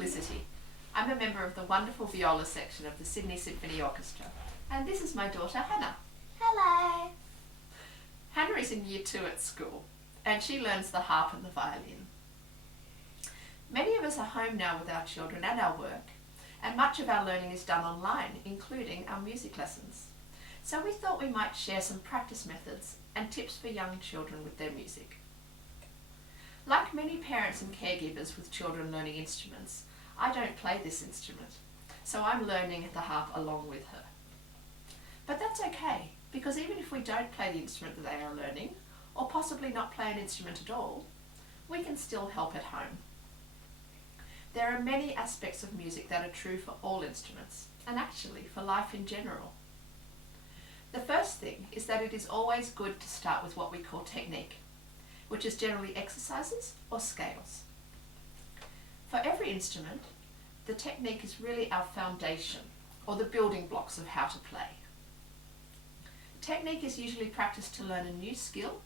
Felicity. I'm a member of the wonderful viola section of the Sydney Symphony Orchestra, and this is my daughter Hannah. Hello. Hannah is in year 2 at school, and she learns the harp and the violin. Many of us are home now with our children and our work, and much of our learning is done online, including our music lessons. So we thought we might share some practice methods and tips for young children with their music. Like many parents and caregivers with children learning instruments, I don't play this instrument, so I'm learning the harp along with her. But that's okay, because even if we don't play the instrument that they are learning, or possibly not play an instrument at all, we can still help at home. There are many aspects of music that are true for all instruments, and actually for life in general. The first thing is that it is always good to start with what we call technique, which is generally exercises or scales. For every instrument, the technique is really our foundation, or the building blocks of how to play. Technique is usually practiced to learn a new skill,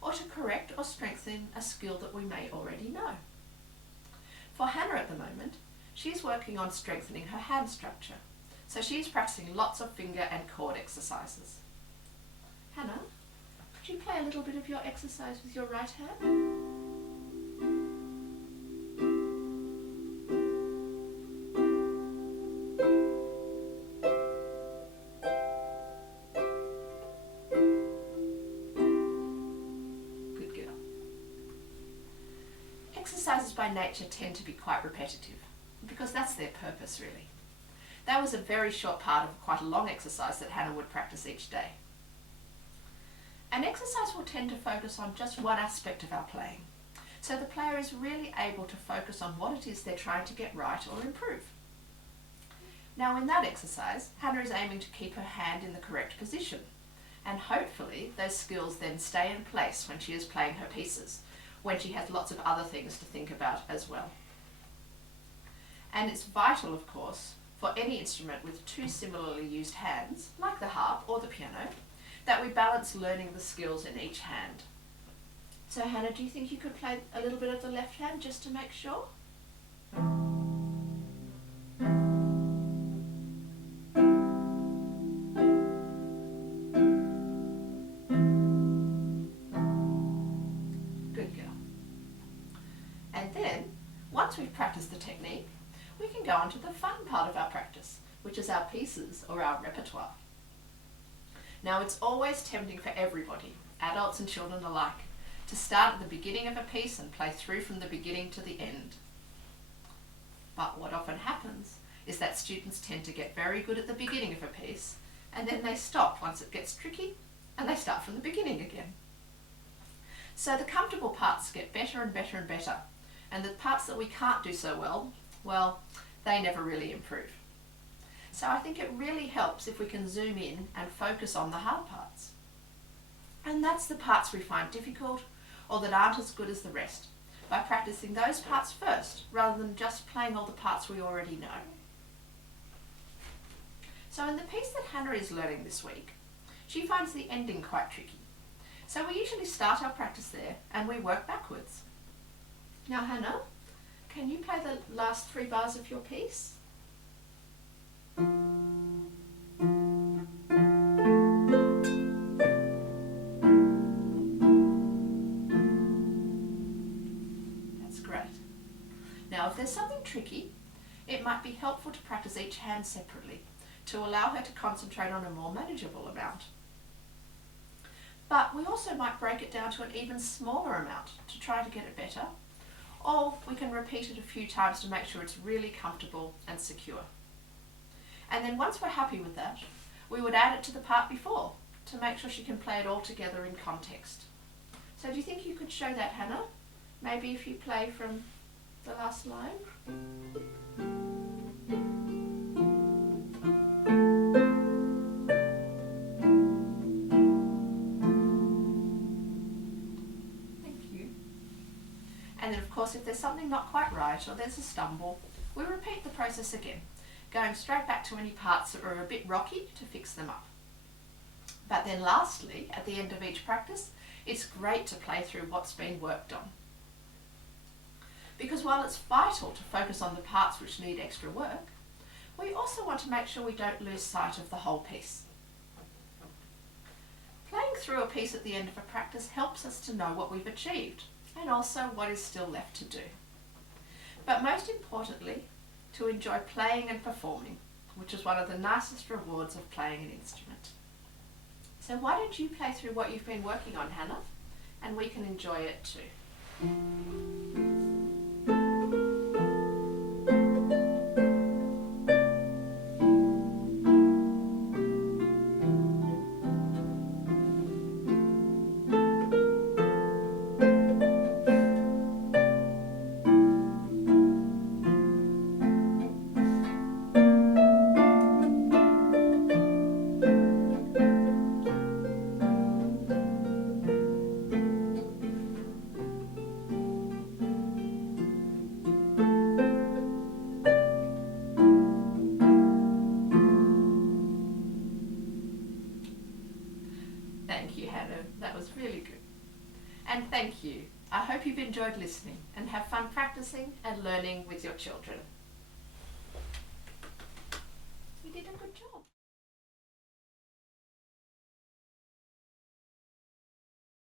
or to correct or strengthen a skill that we may already know. For Hannah at the moment, she's working on strengthening her hand structure, so she's practicing lots of finger and chord exercises. Hannah, could you play a little bit of your exercise with your right hand? Good girl. Exercises by nature tend to be quite repetitive, because that's their purpose really. That was a very short part of quite a long exercise that Hannah would practice each day. An exercise will tend to focus on just one aspect of our playing, so the player is really able to focus on what it is they're trying to get right or improve. Now in that exercise, Hannah is aiming to keep her hand in the correct position, and hopefully those skills then stay in place when she is playing her pieces, when she has lots of other things to think about as well. And it's vital, of course, for any instrument with two similarly used hands, like the harp or the piano, that we balance learning the skills in each hand. So Hannah, do you think you could play a little bit of the left hand just to make sure? Good girl. And then, once we've practiced the technique, we can go on to the fun part of our practice, which is our pieces or our repertoire. Now it's always tempting for everybody, adults and children alike, to start at the beginning of a piece and play through from the beginning to the end. But what often happens is that students tend to get very good at the beginning of a piece, and then they stop once it gets tricky, and they start from the beginning again. So the comfortable parts get better and better and better, and the parts that we can't do so well, they never really improve. So I think it really helps if we can zoom in and focus on the hard parts. And that's the parts we find difficult or that aren't as good as the rest, by practicing those parts first rather than just playing all the parts we already know. So in the piece that Hannah is learning this week, she finds the ending quite tricky. So we usually start our practice there and we work backwards. Now Hannah, can you play the last 3 bars of your piece? That's great. Now if there's something tricky, it might be helpful to practice each hand separately to allow her to concentrate on a more manageable amount. But we also might break it down to an even smaller amount to try to get it better, or we can repeat it a few times to make sure it's really comfortable and secure. And then once we're happy with that, we would add it to the part before to make sure she can play it all together in context. So do you think you could show that, Hannah? Maybe if you play from the last line? Thank you. And then of course if there's something not quite right or there's a stumble, we repeat the process again, going straight back to any parts that were a bit rocky to fix them up. But then lastly, at the end of each practice, it's great to play through what's been worked on. Because while it's vital to focus on the parts which need extra work, we also want to make sure we don't lose sight of the whole piece. Playing through a piece at the end of a practice helps us to know what we've achieved and also what is still left to do. But most importantly, to enjoy playing and performing, which is one of the nicest rewards of playing an instrument. So why don't you play through what you've been working on, Hannah, and we can enjoy it too. Thank you, Hannah. That was really good. And thank you. I hope you've enjoyed listening and have fun practicing and learning with your children.